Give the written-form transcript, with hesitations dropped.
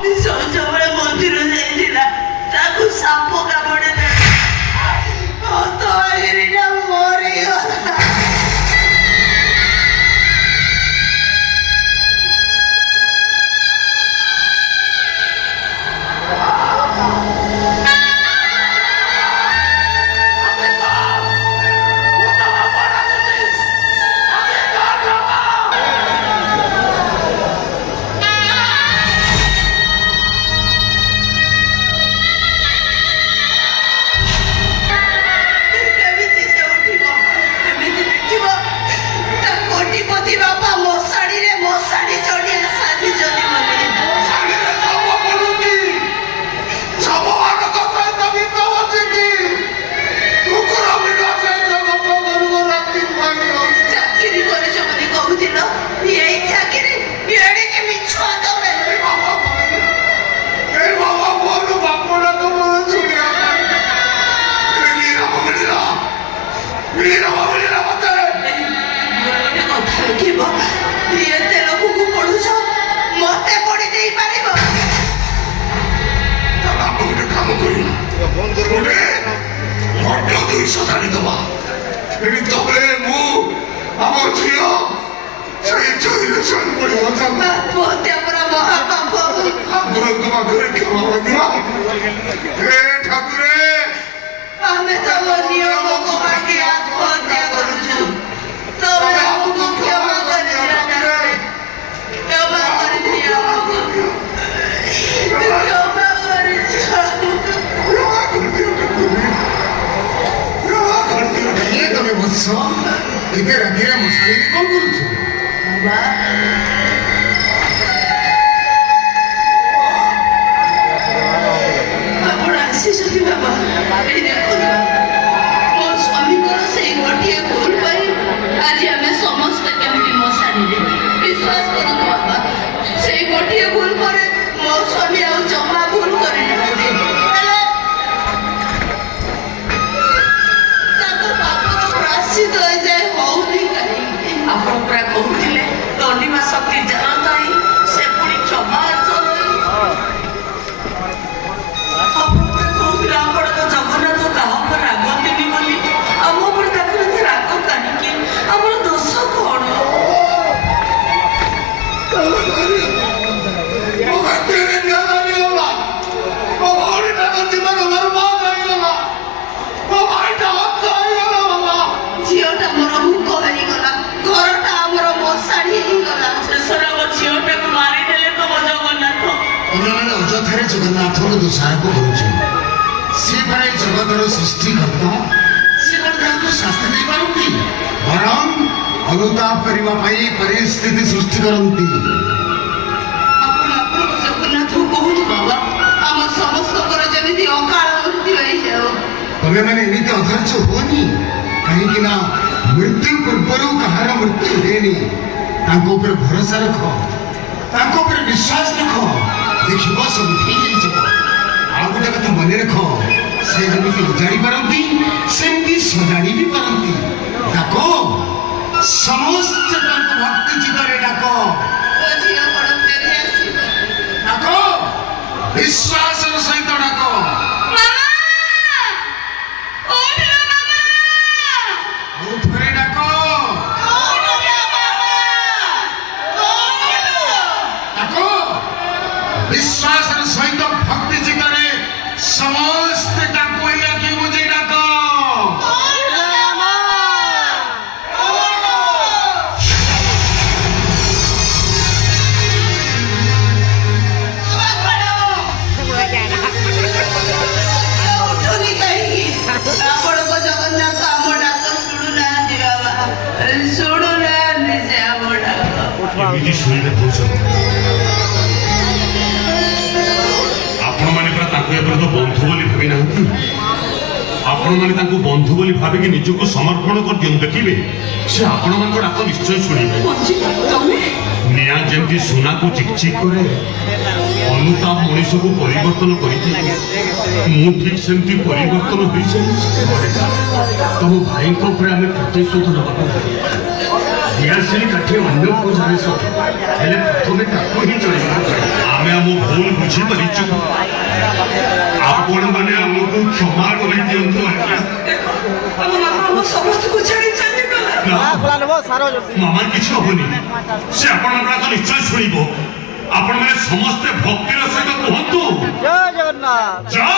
ସବୁବେଳେ ମନ୍ଦିର ଯାଇଥିଲା ତାକୁ ସାପ କାମୁଡି ତଳିଟା ମରିଗଲା। जगन्नाथ को दोषारोप करुचे जगतर सृष्टिकर्ता सी शास्ति दे पारती वरम अनुताप करने परिस्थिति सृष्टि करती। तमें मैंने एमती अधर्य हुनी कहीं मृत्यु पूर्वर कहार मृत्यु हेनी भरोसा रख विश्वास रख देख सब ठीक हो। गोटे कथा मन रख से जमी उजाड़ी पारती सेमती सजाड़ी भी पारती। डाक समस्त भक्ति जीवन डाक डाक विश्वास सहित डाक विश्वास सहित भक्ति जीवन समस्त मुझे डाक जगन्नाथ आम डाक आपण मैंने तो बंधु बोली भावी ना आपण मैंने बंधु बोली भाविक निजक समर्पण कर दियो देखिए से आपण मान डाक निश्चय शुणे। निया जमी सुना को चिकचिक करे अनुताप मनीष को परिवर्तन कर ठीक सेमती परिवर्तन हो तुम भाई प्रतिशोध नवा काठी अन्य को जाने प्रथम ही चल ଆମେ ଆମ ଭୁଲ ବୁଝିପାରିଛୁ। ଆପଣମାନେ ଆମକୁ କ୍ଷମା କରିଦିଅନ୍ତୁ ଆଜ୍ଞା। ଆମ ମାମା ଆମ ସମସ୍ତଙ୍କୁ ଛାଡ଼ି ଚାଲିଗଲା। ନା, ମାମାର କିଛି ହବନି। ସେ ଆପଣଙ୍କର କଥା ନିଶ୍ଚୟ ଶୁଣିବ। ଆପଣମାନେ ସମସ୍ତେ ଭକ୍ତିର ସହିତ କୁହନ୍ତୁ ଜୟ ଜଗନ୍ନାଥ। ଜୟ